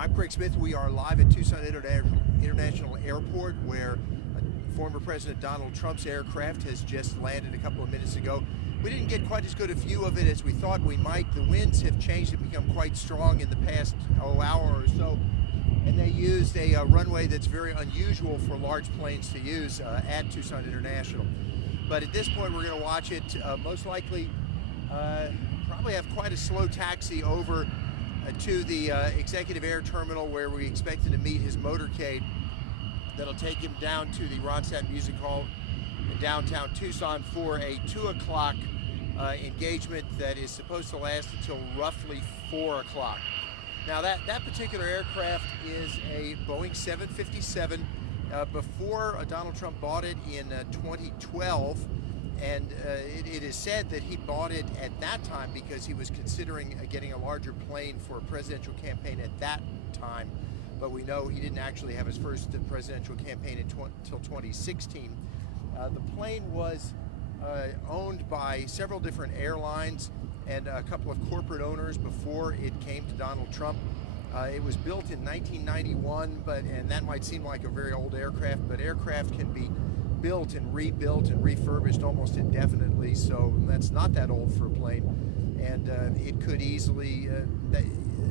I'm Craig Smith. We are live at Tucson International Airport, where former President Donald Trump's aircraft has just landed a couple of minutes ago. We didn't get quite as good a view of it as we thought we might. The winds have changed and become quite strong in the past hour or so, and they used a runway that's very unusual for large planes to use at Tucson International. But at this point, we're going to watch it most likely probably have quite a slow taxi over to the executive air terminal, where we expected to meet his motorcade that'll take him down to the Ronstadt Music Hall in downtown Tucson for a 2 o'clock engagement that is supposed to last until roughly 4 o'clock. Now that particular aircraft is a Boeing 757. Before Donald Trump bought it in 2012, and it is said that he bought it at that time because he was considering getting a larger plane for a presidential campaign at that time. But we know he didn't actually have his first presidential campaign until 2016. The plane was owned by several different airlines and a couple of corporate owners before it came to Donald Trump. It was built in 1991, and that might seem like a very old aircraft, but aircraft can be built and rebuilt and refurbished almost indefinitely, so that's not that old for a plane. And it could easily,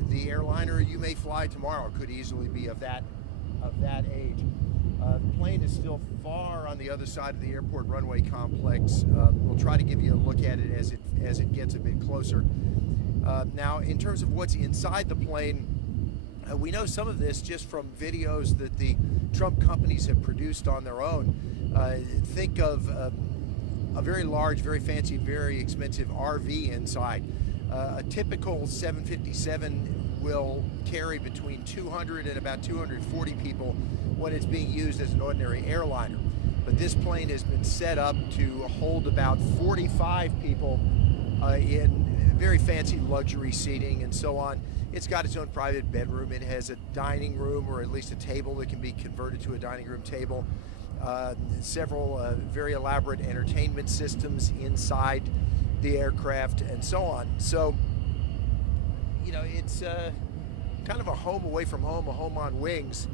the airliner you may fly tomorrow could easily be of that age. The plane is still far on the other side of the airport runway complex. We'll try to give you a look at it as it gets a bit closer. Now, in terms of what's inside the plane, we know some of this just from videos that the Trump companies have produced on their own. Think of a very large, very fancy, very expensive RV inside. A typical 757 will carry between 200 and about 240 people when it's being used as an ordinary airliner. But this plane has been set up to hold about 45 people in very fancy luxury seating and so on. It's got its own private bedroom. It has a dining room, or at least a table that can be converted to a dining room table. Several very elaborate entertainment systems inside the aircraft and so on. So, you know, it's kind of a home away from home, a home on wings.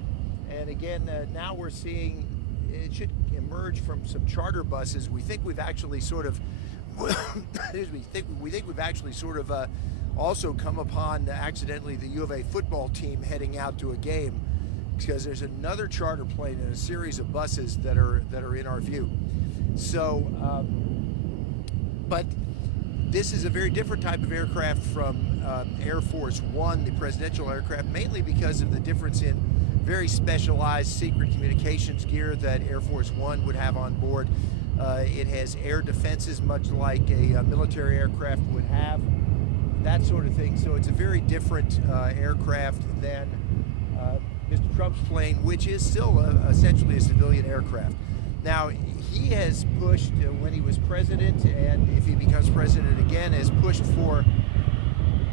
And again, now we're seeing it should emerge from some charter buses. We think we've actually sort of, excuse me, we think we've actually sort of also come upon accidentally the U of A football team heading out to a game, because there's another charter plane and a series of buses that are in our view. So, but this is a very different type of aircraft from Air Force One, the presidential aircraft, mainly because of the difference in very specialized secret communications gear that Air Force One would have on board. It has air defenses, much like a military aircraft would have, that sort of thing. So it's a very different aircraft than Mr. Trump's plane, which is still essentially a civilian aircraft. Now, he has pushed, when he was president, and if he becomes president again, has pushed for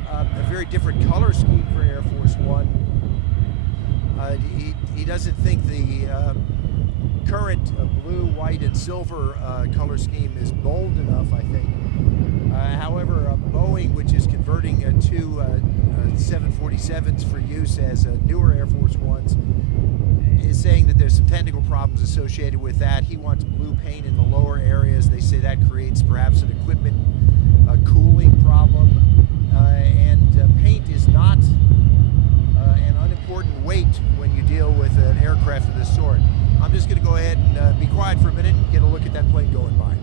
a very different color scheme for Air Force One. He doesn't think the current blue, white, and silver color scheme is bold enough, I think. However, Boeing, which is converting two 747s for use as newer Air Force Ones, is saying that there's some technical problems associated with that. He wants blue paint in the lower areas. They say that creates perhaps an equipment cooling problem. And paint is not an unimportant weight when you deal with an aircraft of this sort. I'm just going to go ahead and be quiet for a minute and get a look at that plane going by.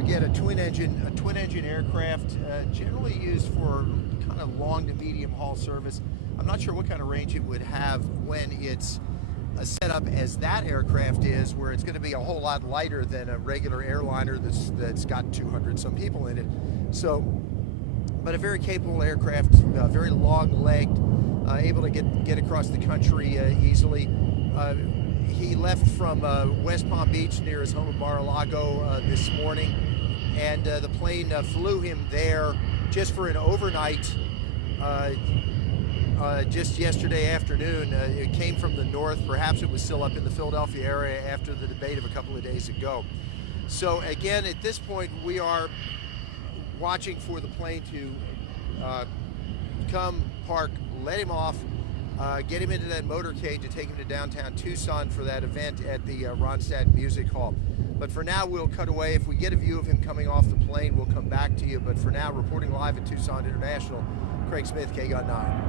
Again, a twin engine aircraft, generally used for kind of long to medium haul service. I'm not sure what kind of range it would have when it's set up as that aircraft is, where it's going to be a whole lot lighter than a regular airliner that's got 200 some people in it. So, but a very capable aircraft, very long-legged, able to get across the country easily. He left from West Palm Beach near his home in Mar-a-Lago this morning, and the plane flew him there just for an overnight. Just yesterday afternoon. It came from the north. Perhaps it was still up in the Philadelphia area after the debate of a couple of days ago. So again, at this point, we are watching for the plane to come, park, let him off, get him into that motorcade to take him to downtown Tucson for that event at the Ronstadt Music Hall. But for now, we'll cut away. If we get a view of him coming off the plane, we'll come back to you. But for now, reporting live at Tucson International, Craig Smith, KGUN 9.